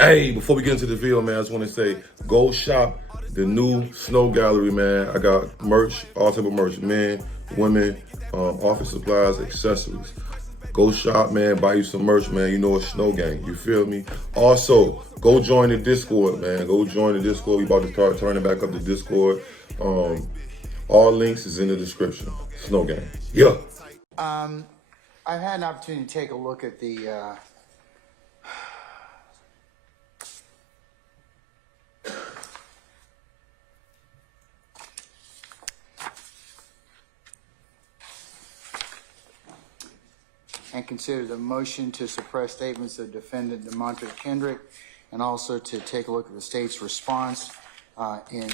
Hey, before we get into the video, man, I just want to say, go shop the new Snow Gallery, man. I got merch, all type of merch, men, women, office supplies, accessories. Go shop, man, buy you some merch, man. You know it's Snow Gang, you feel me? Also, go join the Discord, man. Go join the Discord. We about to start turning back up the Discord. All links is in the description. Snow Gang. Yeah. I've had an opportunity to take a look at the and consider the motion to suppress statements of defendant DeMontre Kendrick, and also to take a look at the state's response in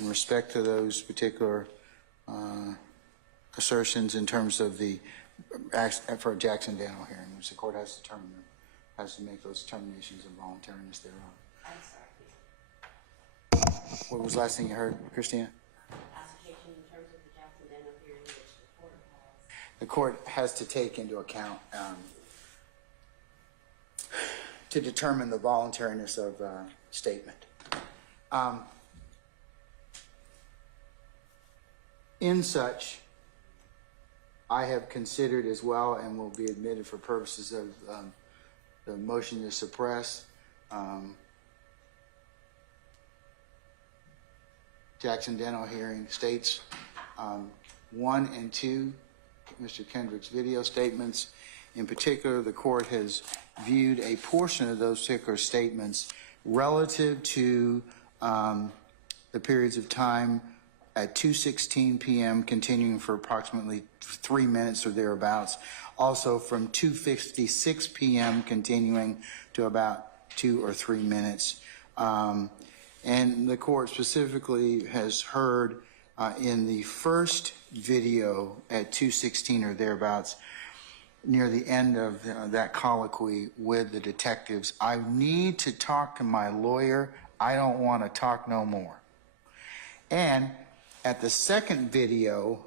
respect to those particular assertions in terms of the for Jackson Daniel hearing, which the court has to make those determinations of voluntariness thereof. I'm sorry. What was the last thing you heard, Christina? Application in terms of the Jackson Daniel hearing, which the court has. The court has to take into account to determine the voluntariness of statement. In such, I have considered as well, and will be admitted for purposes of the motion to suppress, Jackson Daniel hearing states 1 and 2, Mr. Kendrick's video statements. In particular, the court has viewed a portion of those particular statements relative to the periods of time at 2:16 p.m. continuing for approximately 3 minutes or thereabouts. Also from 2:56 p.m. continuing to about 2 or 3 minutes. And the court specifically has heard in the first video at 2:16 or thereabouts, near the end of that colloquy with the detectives, I need to talk to my lawyer. I don't want to talk no more. And at the second video,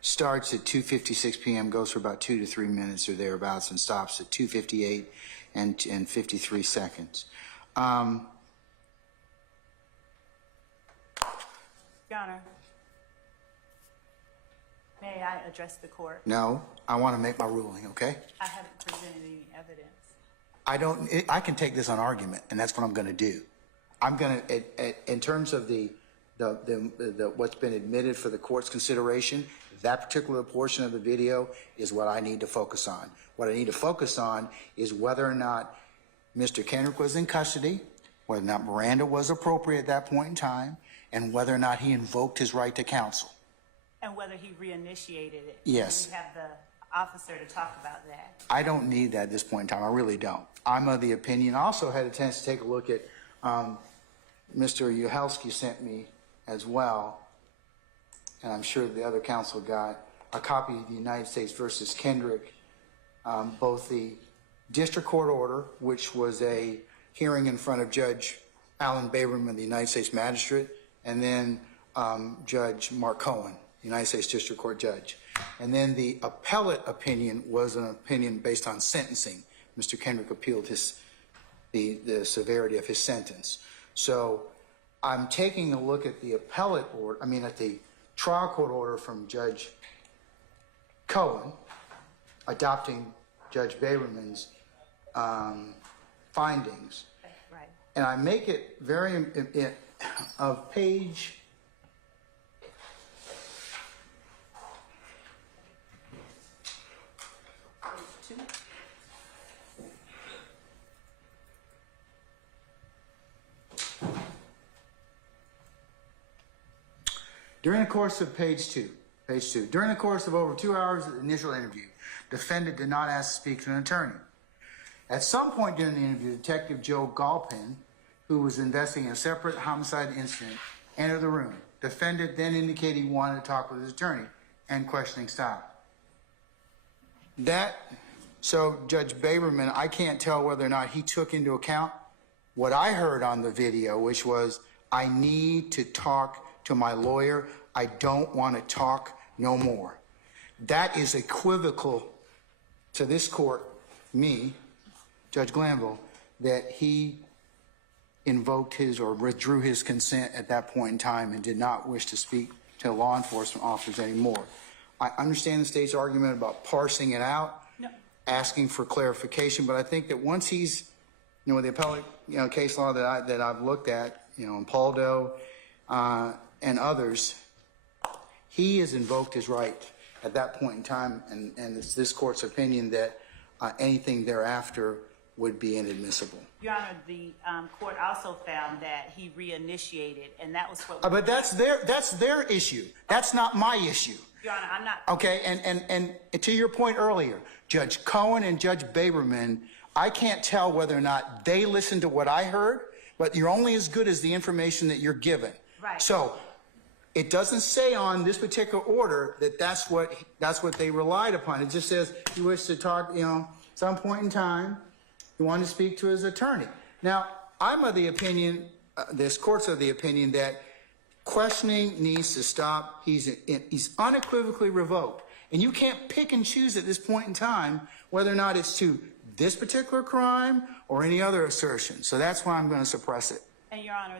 starts at 2:56 p.m., goes for about 2 to 3 minutes or thereabouts, and stops at 2:58 and 53 seconds. Your Honor, may I address the court? No, I want to make my ruling, okay? I haven't presented any evidence. I can take this on argument, and that's what I'm going to do. I'm going to, in terms of the what's been admitted for the court's consideration, that particular portion of the video is what I need to focus on. What I need to focus on is whether or not Mr. Kendrick was in custody, whether or not Miranda was appropriate at that point in time, and whether or not he invoked his right to counsel. And whether he reinitiated it. Yes. We have the officer to talk about that. I don't need that at this point in time. I really don't. I'm of the opinion. I also had a chance to take a look at Mr. Uhelski sent me as well, and I'm sure the other counsel got a copy of the United States versus Kendrick, both the district court order, which was a hearing in front of Judge Alan Baberman, the United States magistrate, and then Judge Mark Cohen, United States District Court judge. And then the appellate opinion was an opinion based on sentencing. Mr. Kendrick appealed the severity of his sentence. So I'm taking a look at the appellate order, at the trial court order from Judge Cohen, adopting Judge Baberman's findings. Right. And I make it very, of page 2. during the course of page two, during the course of over 2 hours of the initial interview, defendant did not ask to speak to an attorney. At some point during the interview, Detective Joe Galpin, who was investigating a separate homicide incident, entered the room. Defendant then indicated he wanted to talk with his attorney, and questioning stopped. So Judge Baberman, I can't tell whether or not he took into account what I heard on the video, which was, I need to talk to my lawyer. I don't want to talk no more. That is equivocal to this court, me, Judge Glanville, that he invoked his or withdrew his consent at that point in time and did not wish to speak to law enforcement officers anymore. I understand the state's argument about parsing it out, asking for clarification, but I think that once he's, with the appellate, case law that I've looked at, in Paul Doe and others, he has invoked his right at that point in time, and it's this court's opinion that anything thereafter would be inadmissible. Your Honor, the court also found that he reinitiated, and that was what. But that's their issue. That's not my issue. Your Honor, I'm not. Okay, and to your point earlier, Judge Cohen and Judge Baberman, I can't tell whether or not they listened to what I heard, but you're only as good as the information that you're given. Right. So it doesn't say on this particular order that that's what they relied upon. It just says he wished to talk, some point in time, he wanted to speak to his attorney. Now, I'm of the opinion, this court's of the opinion that questioning needs to stop. He's unequivocally revoked. And you can't pick and choose at this point in time whether or not it's to this particular crime or any other assertion. So that's why I'm going to suppress it. And Your Honor,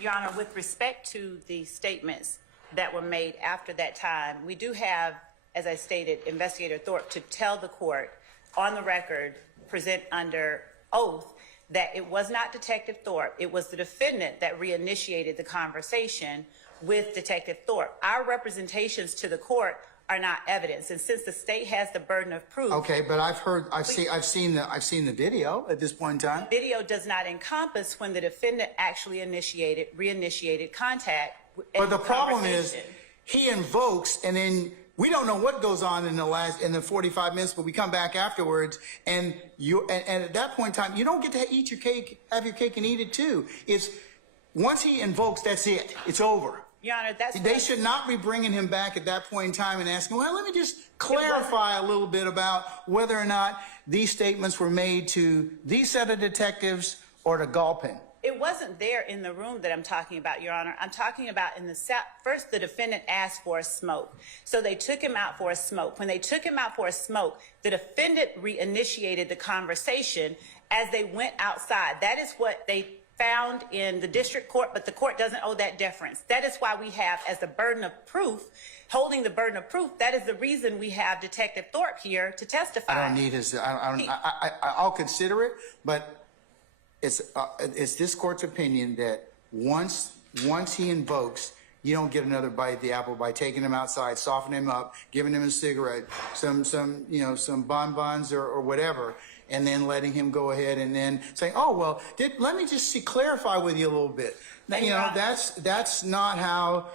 Your Honor, with respect to the statements that were made after that time, we do have, as I stated, Investigator Thorpe to tell the court on the record, present under oath, that it was not Detective Thorpe, it was the defendant that reinitiated the conversation with Detective Thorpe. Our representations to the court are not evidence, and since the state has the burden of proof. Okay, but I've seen the video at this point in time. Video does not encompass when the defendant actually reinitiated contact. But the problem is, he invokes, and then we don't know what goes on in the 45 minutes, but we come back afterwards, and at that point in time, you don't get to eat your cake, have your cake and eat it too. It's once he invokes, that's it. It's over. Your Honor, they should not be bringing him back at that point in time and asking, well, let me just clarify a little bit about whether or not these statements were made to these set of detectives or to Galpin. It wasn't there in the room that I'm talking about, Your Honor. I'm talking about in the first, the defendant asked for a smoke. So they took him out for a smoke. When they took him out for a smoke, the defendant reinitiated the conversation as they went outside. That is what they found in the district court, but the court doesn't owe that deference. That is why we have, as the burden of proof, holding the burden of proof, that is the reason we have Detective Thorpe here to testify. I don't need his, I'll consider it, but it's this court's opinion that once he invokes, you don't get another bite at the apple by taking him outside, softening him up, giving him a cigarette, some bonbons or whatever, and then letting him go ahead and then saying, oh, well, let me just clarify with you a little bit. That's how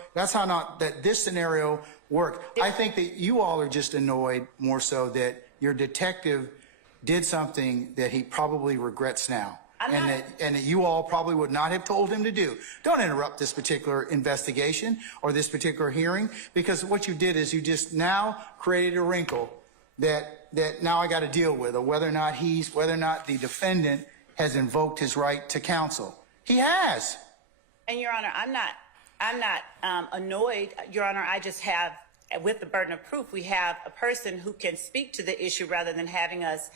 this scenario worked. I think that you all are just annoyed more so that your detective did something that he probably regrets now. And that you all probably would not have told him to do. Don't interrupt this particular investigation or this particular hearing, because what you did is you just now created a wrinkle that now I got to deal with, or whether or not the defendant has invoked his right to counsel. He has. And Your Honor, I'm not annoyed, Your Honor. I just have, with the burden of proof, we have a person who can speak to the issue rather than having us,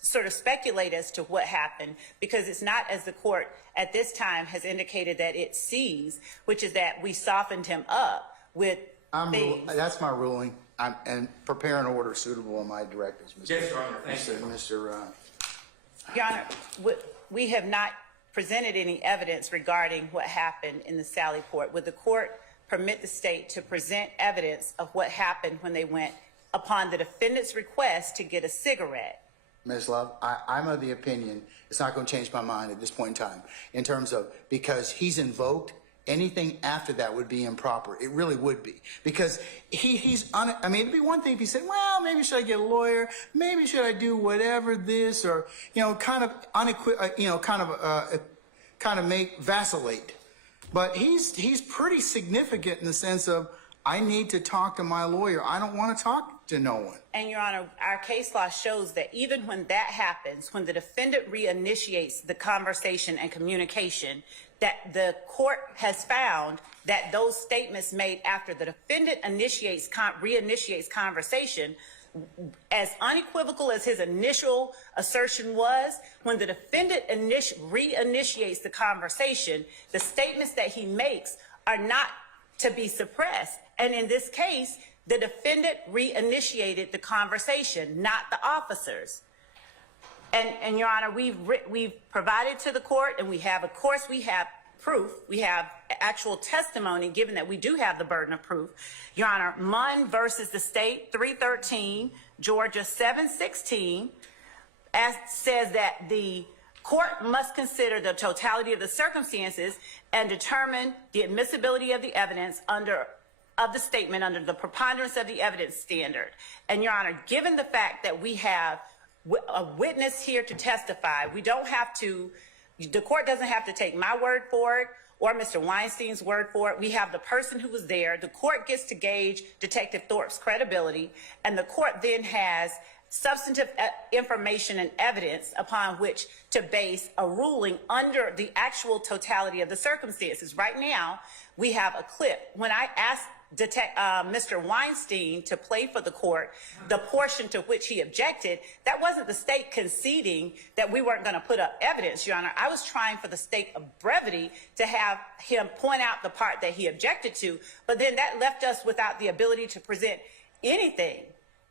sort of speculate as to what happened, because it's not, as the court at this time has indicated that it sees, which is that we softened him up with things. That's my ruling. And prepare an order suitable on my directives, Mr. Yes, Your Honor. Thank you. Your Honor, we have not presented any evidence regarding what happened in the Sally Port. Would the court permit the state to present evidence of what happened when they went upon the defendant's request to get a cigarette? Ms. Love, I'm of the opinion it's not going to change my mind at this point in time, in terms of, because he's invoked, anything after that would be improper. It really would be, because it'd be one thing if he said, well, maybe should I get a lawyer? Maybe should I do whatever this, or, kind of make vacillate. But he's pretty significant in the sense of, I need to talk to my lawyer. I don't want to talk to no one. And Your Honor, our case law shows that even when that happens, when the defendant reinitiates the conversation and communication, that the court has found that those statements made after the defendant reinitiates conversation, as unequivocal as his initial assertion was, when the defendant reinitiates the conversation, the statements that he makes are not to be suppressed. And in this case, the defendant reinitiated the conversation, not the officers. And Your Honor, we've provided to the court, and we have, of course, we have proof. We have actual testimony, given that we do have the burden of proof. Your Honor, Munn versus the state, 313, Georgia 716, says that the court must consider the totality of the circumstances and determine the admissibility of the evidence of the statement under the preponderance of the evidence standard. And Your Honor, given the fact that we have a witness here to testify, we don't have to, the court doesn't have to take my word for it or Mr. Weinstein's word for it. We have the person who was there. The court gets to gauge Detective Thorpe's credibility, and the court then has substantive information and evidence upon which to base a ruling under the actual totality of the circumstances. Right now, we have a clip. When I asked Mr. Weinstein to play for the court the portion to which he objected, that wasn't the state conceding that we weren't going to put up evidence, Your Honor. I was trying for the sake of brevity to have him point out the part that he objected to, but then that left us without the ability to present anything.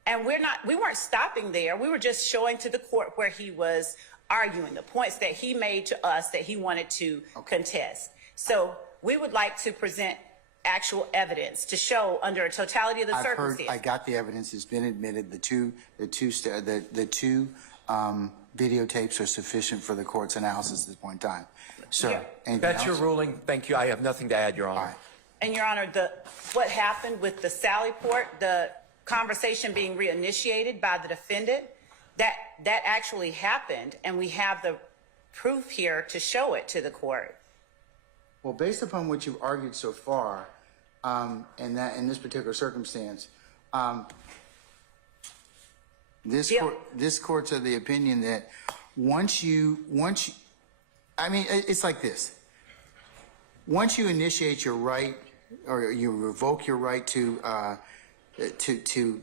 And we weren't stopping there. We were just showing to the court where he was arguing, the points that he made to us that he wanted to contest. So we would like to present actual evidence to show under a totality of the circumstances. I got the evidence. It's been admitted. The two videotapes are sufficient for the court's analysis at this point in time. Sir, anything That's else? your ruling. Thank you. I have nothing to add, Your Honor. All right. And Your Honor, what happened with the Sally Port, the conversation being reinitiated by the defendant, that actually happened, and we have the proof here to show it to the court. Well, based upon what you've argued so far, and that in this particular circumstance, this court's of the opinion that once you, I mean, it's like this. Once you initiate your right, or you revoke your right to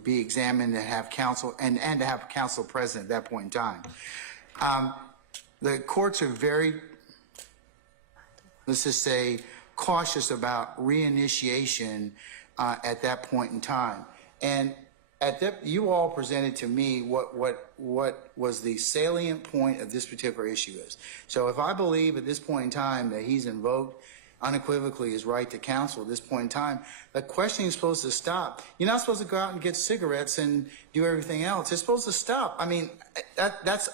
be examined and have counsel, and to have counsel present at that point in time, the courts are very, let's just say, cautious about reinitiation at that point in time. And at that, you all presented to me what was the salient point of this particular issue is. So if I believe at this point in time that he's invoked unequivocally his right to counsel at this point in time, the questioning is supposed to stop. You're not supposed to go out and get cigarettes and do everything else. It's supposed to stop. I mean, that's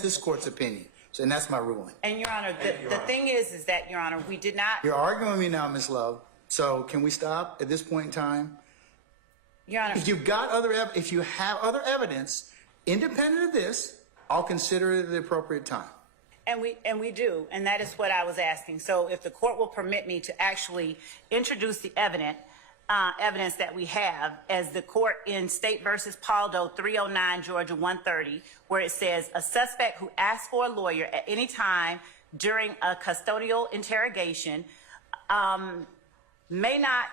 this court's opinion. So, and that's my ruling. And Your Honor, the thing is that, Your Honor, we did not. You're arguing with me now, Ms. Love. So can we stop at this point in time? Your Honor. If you have other evidence independent of this, I'll consider it at the appropriate time. And we do, and that is what I was asking. So if the court will permit me to actually introduce the evidence that we have, as the court in State versus Paldo 309 Georgia 130, where it says a suspect who asks for a lawyer at any time during a custodial interrogation may not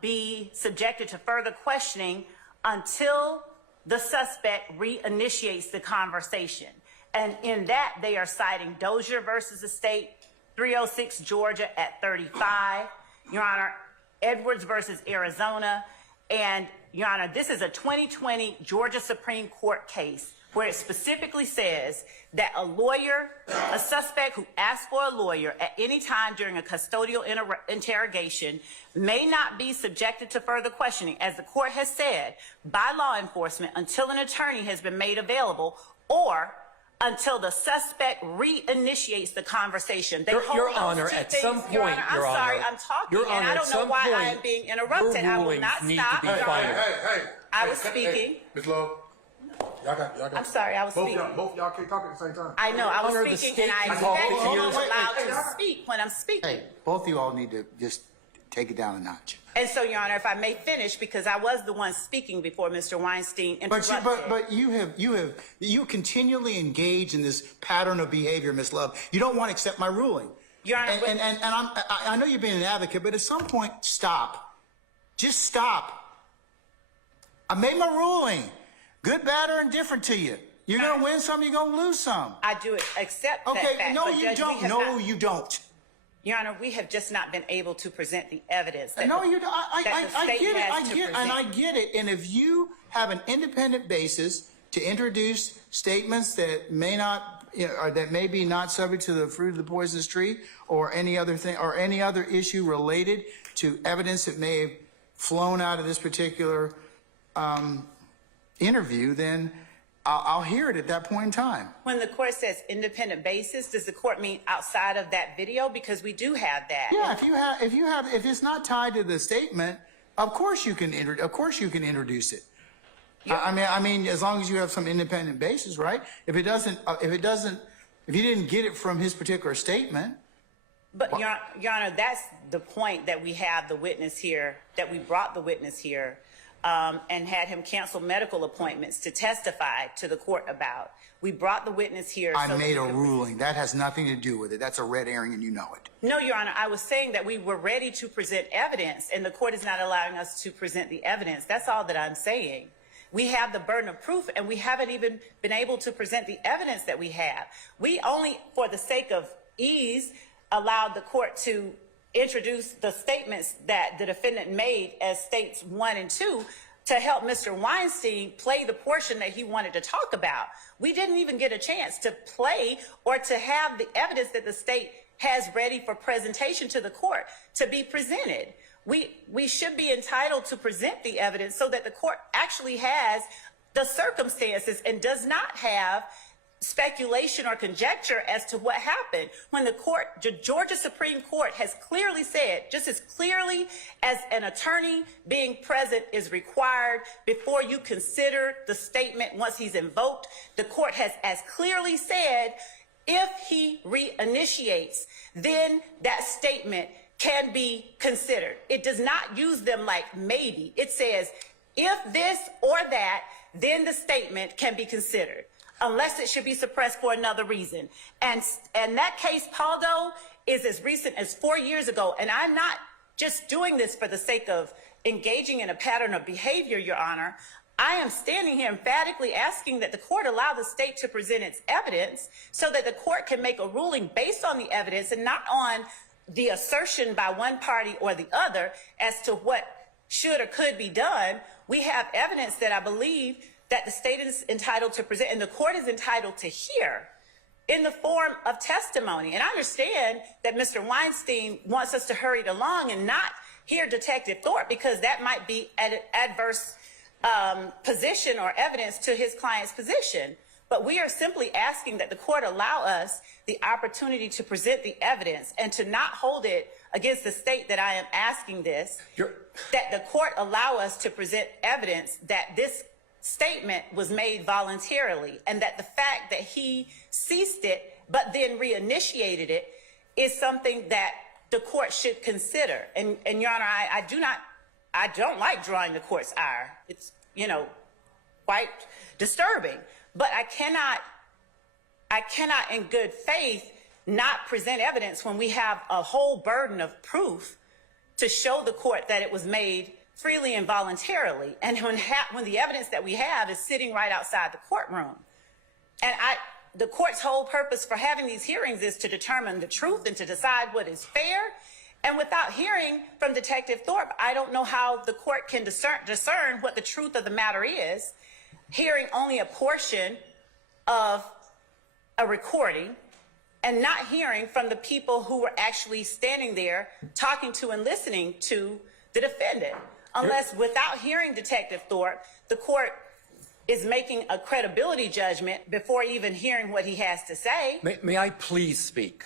be subjected to further questioning until the suspect reinitiates the conversation. And in that, they are citing Dozier versus the State 306 Georgia at 35. Your Honor, Edwards versus Arizona. And Your Honor, this is a 2020 Georgia Supreme Court case where it specifically says that a suspect who asks for a lawyer at any time during a custodial interrogation may not be subjected to further questioning, as the court has said, by law enforcement until an attorney has been made available or until the suspect reinitiates the conversation. Your Honor, at some point, Your Honor, I'm sorry, I'm talking, Your Honor, and I don't know why I am point, being interrupted. your I will rulings not need stop. to be final. I was speaking. Ms. Love, y'all got. I'm sorry, I was speaking. Both of y'all can't talk at the same time. I know, I Honor, the was speaking, state and I called expect for to years. be allowed to speak when I'm speaking. Hey, both of you all need to just take it down a notch. And so, Your Honor, if I may finish, because I was the one speaking before Mr. Weinstein interrupted. But you continually engage in this pattern of behavior, Ms. Love. You don't want to accept my ruling. Your Honor, And I know you're being an advocate, but at some point, stop. Just stop. I made my ruling. Good, bad, or indifferent to you. You're going to win some, you're going to lose some. I do accept that Okay, fact. no, but you Judge, don't. No, you don't. Your Honor, we have just not been able to present the evidence. That No, the, you don't. I state get it. has I to get it. present. And I get it. And if you have an independent basis to introduce statements that may not, or that may be not subject to the fruit of the poisonous tree or any other thing, or any other issue related to evidence that may have flown out of this particular interview, then I'll hear it at that point in time. When the court says independent basis, does the court mean outside of that video? Because we do have that. Yeah, if it's not tied to the statement, of course you can introduce it. Yeah. I mean, as long as you have some independent basis, right? If you didn't get it from his particular statement. But Your Honor, that's the point, that we have the witness here, that we brought the witness here, and had him cancel medical appointments to testify to the court about. We brought the witness here. I made a ruling. That has nothing to do with it. That's a red herring, and you know it. No, Your Honor, I was saying that we were ready to present evidence, and the court is not allowing us to present the evidence. That's all that I'm saying. We have the burden of proof, and we haven't even been able to present the evidence that we have. We only, for the sake of ease, allowed the court to introduce the statements that the defendant made as states 1 and 2 to help Mr. Weinstein play the portion that he wanted to talk about. We didn't even get a chance to play or to have the evidence that the state has ready for presentation to the court to be presented. We should be entitled to present the evidence so that the court actually has the circumstances and does not have speculation or conjecture as to what happened when the Georgia Supreme Court has clearly said, just as clearly as an attorney being present is required before you consider the statement once he's invoked, the court has as clearly said, if he reinitiates, then that statement can be considered. It does not use them like maybe. It says, if this or that, then the statement can be considered, unless it should be suppressed for another reason. And that case, Paul Doe, is as recent as 4 years ago. And I'm not just doing this for the sake of engaging in a pattern of behavior, Your Honor. I am standing here emphatically asking that the court allow the state to present its evidence so that the court can make a ruling based on the evidence and not on the assertion by one party or the other as to what should or could be done. We have evidence that I believe that the state is entitled to present and the court is entitled to hear in the form of testimony. And I understand that Mr. Weinstein wants us to hurry it along and not hear Detective Thorpe because that might be an adverse position or evidence to his client's position. But we are simply asking that the court allow us the opportunity to present the evidence and to not hold it against the state that I am asking this, that the court allow us to present evidence that this statement was made voluntarily and that the fact that he ceased it but then reinitiated it is something that the court should consider. And Your Honor, I don't like drawing the court's ire. It's, quite disturbing. But I cannot in good faith not present evidence when we have a whole burden of proof to show the court that it was made freely and voluntarily. And when the evidence that we have is sitting right outside the courtroom. And the court's whole purpose for having these hearings is to determine the truth and to decide what is fair. And without hearing from Detective Thorpe, I don't know how the court can discern what the truth of the matter is. Hearing only a portion of a recording and not hearing from the people who were actually standing there talking to and listening to the defendant. Unless without hearing Detective Thorpe, the court is making a credibility judgment before even hearing what he has to say. May I please speak?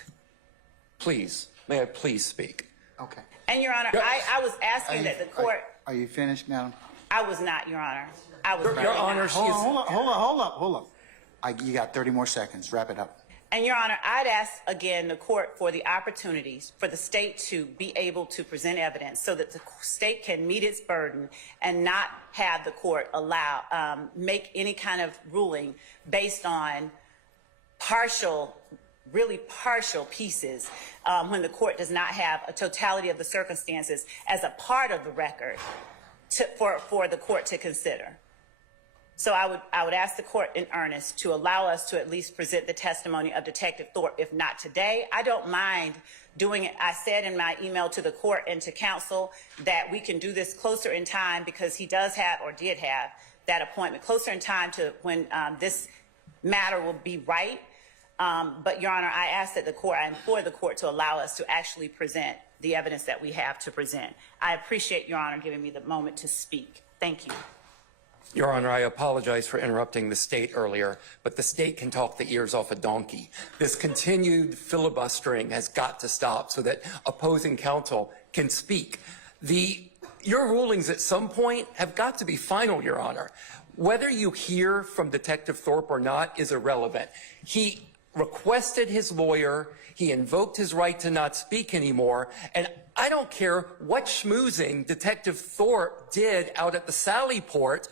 Please, may I please speak? Okay. And Your Honor, I was asking that the court. Are you finished, madam? I was not, Your Honor. I was not. Your Honor, she is. Hold up. You got 30 more seconds. Wrap it up. And Your Honor, I'd ask again the court for the opportunities for the state to be able to present evidence so that the state can meet its burden and not have the court make any kind of ruling based on partial really partial pieces when the court does not have a totality of the circumstances as a part of the record for the court to consider. So I would ask the court in earnest to allow us to at least present the testimony of Detective Thorpe, if not today. I don't mind doing it. I said in my email to the court and to counsel that we can do this closer in time because he does have, or did have, that appointment closer in time to when this matter will be right. But Your Honor, I implore the court to allow us to actually present the evidence that we have to present. I appreciate Your Honor giving me the moment to speak. Thank you. Your Honor, I apologize for interrupting the state earlier, but the state can talk the ears off a donkey. This continued filibustering has got to stop so that opposing counsel can speak. Your rulings at some point have got to be final, Your Honor. Whether you hear from Detective Thorpe or not is irrelevant. He requested his lawyer, he invoked his right to not speak anymore, and I don't care what schmoozing Detective Thorpe did out at the Sally Port,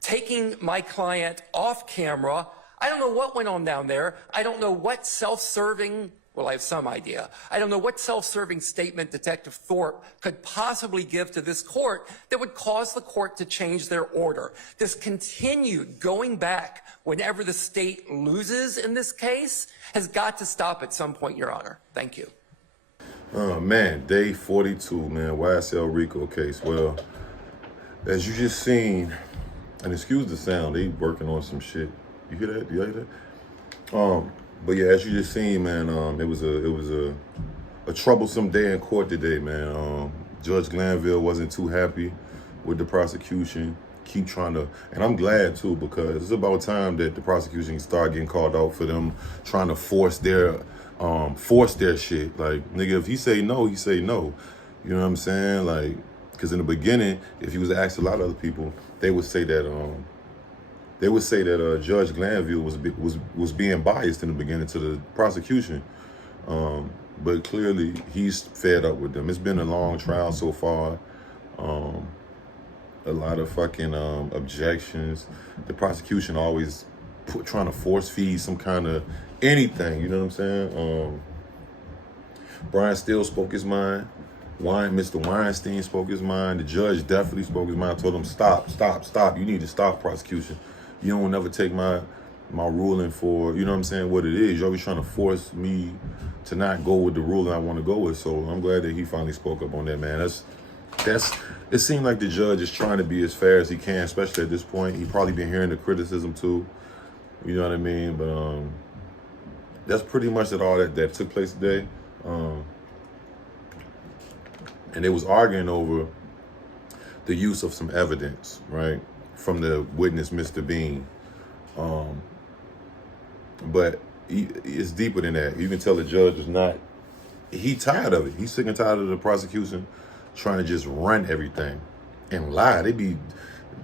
taking my client off camera. I don't know what went on down there. I don't know what self-serving, well, I have some idea. I don't know what self-serving statement Detective Thorpe could possibly give to this court that would cause the court to change their order. This continued going back whenever the state loses in this case has got to stop at some point, Your Honor. Thank you. Oh, man, day 42, man, YSL Rico case. Well, as you just seen, and excuse the sound, they working on some shit. You hear that? You hear that? But yeah, as you just seen, man, it was a troublesome day in court today, man. Judge Glanville wasn't too happy with the prosecution. Keep trying to, and I'm glad too, because it's about time that the prosecution start getting called out for them trying to force their shit. Like, nigga, if he say no, he say no. You know what I'm saying? Like, because in the beginning, if you was asked a lot of other people, they would say that Judge Glanville was being biased in the beginning to the prosecution, but clearly he's fed up with them. It's been a long trial so far, a lot of fucking objections. The prosecution always trying to force feed some kind of anything. You know what I'm saying? Brian Steele spoke his mind. Mr. Weinstein spoke his mind. The judge definitely spoke his mind. Told him, stop. You need to stop prosecution. You don't never take my ruling for, you know what I'm saying, what it is. You're always trying to force me to not go with the ruling I want to go with. So I'm glad that he finally spoke up on that, man. It seemed like the judge is trying to be as fair as he can, especially at this point. He probably been hearing the criticism too. You know what I mean? But that's pretty much all that took place today. And they was arguing over the use of some evidence, right, from the witness, Mr. Bean. But it's deeper than that. You can tell the judge is not, he tired of it. He's sick and tired of the prosecution trying to just run everything and lie. They be,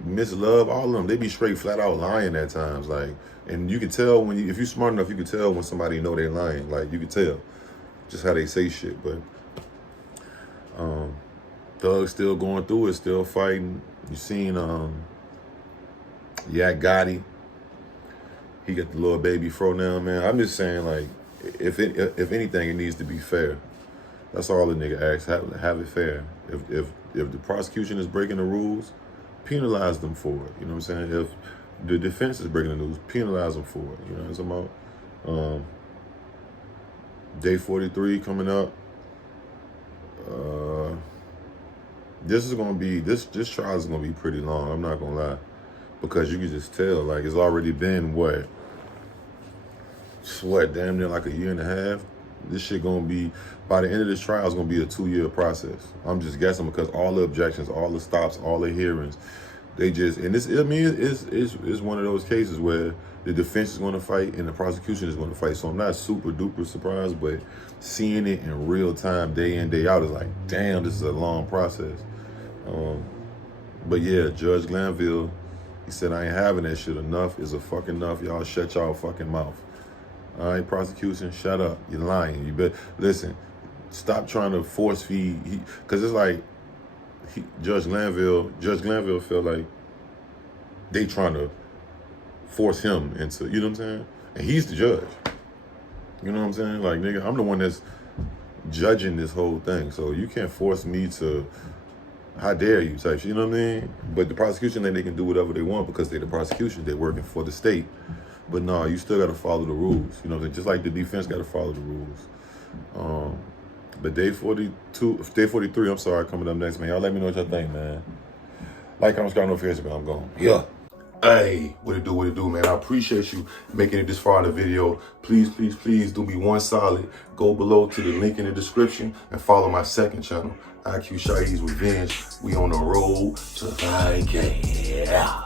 Miss Love, all of them, they be straight flat out lying at times. Like, and you can tell if you're smart enough, you can tell when somebody know they're lying. Like, you can tell just how they say shit. But Thug's still going through it, still fighting. You seen Yak Gotti. He got the little baby fro now, man. I'm just saying, like, if anything, it needs to be fair. That's all the nigga asks. Have it fair. If the prosecution is breaking the rules, penalize them for it. You know what I'm saying? If the defense is breaking the rules, penalize them for it. You know what I'm talking about? Day 43 coming up. This trial is gonna be pretty long. I'm not gonna lie, because you can just tell, like, it's already been what, damn near like a year and a half. This shit gonna be, by the end of this trial, it's gonna be a 2-year process. I'm just guessing, because all the objections, all the stops, all the hearings, they just, and this, I mean, it's one of those cases where the defense is gonna fight and the prosecution is gonna fight. So I'm not super duper surprised, but seeing it in real time, day in, day out, is like, damn, this is a long process. But yeah, Judge Glanville, he said, I ain't having that shit. Enough is a fucking enough. Y'all shut y'all fucking mouth. All right, prosecution, shut up. You're lying. You bet. Listen, stop trying to force feed. Because it's like, Judge Glanville felt like they trying to force him into, you know what I'm saying? And he's the judge. You know what I'm saying? Like, nigga, I'm the one that's judging this whole thing. So you can't force me to, how dare you type shit, you know what I mean? But the prosecution, they can do whatever they want because they're the prosecution. They're working for the state. But no, you still got to follow the rules. You know what I'm saying? Just like the defense got to follow the rules. But day 43, I'm sorry, coming up next, man. Y'all let me know what y'all think, man. Like, comment, subscribe, notifications, man. I'm gone. Yeah. Hey, what it do, man. I appreciate you making it this far in the video. Please, please, please do me one solid. Go below to the link in the description and follow my second channel, IQ Shahid's Revenge. We on the road to 5K. Yeah.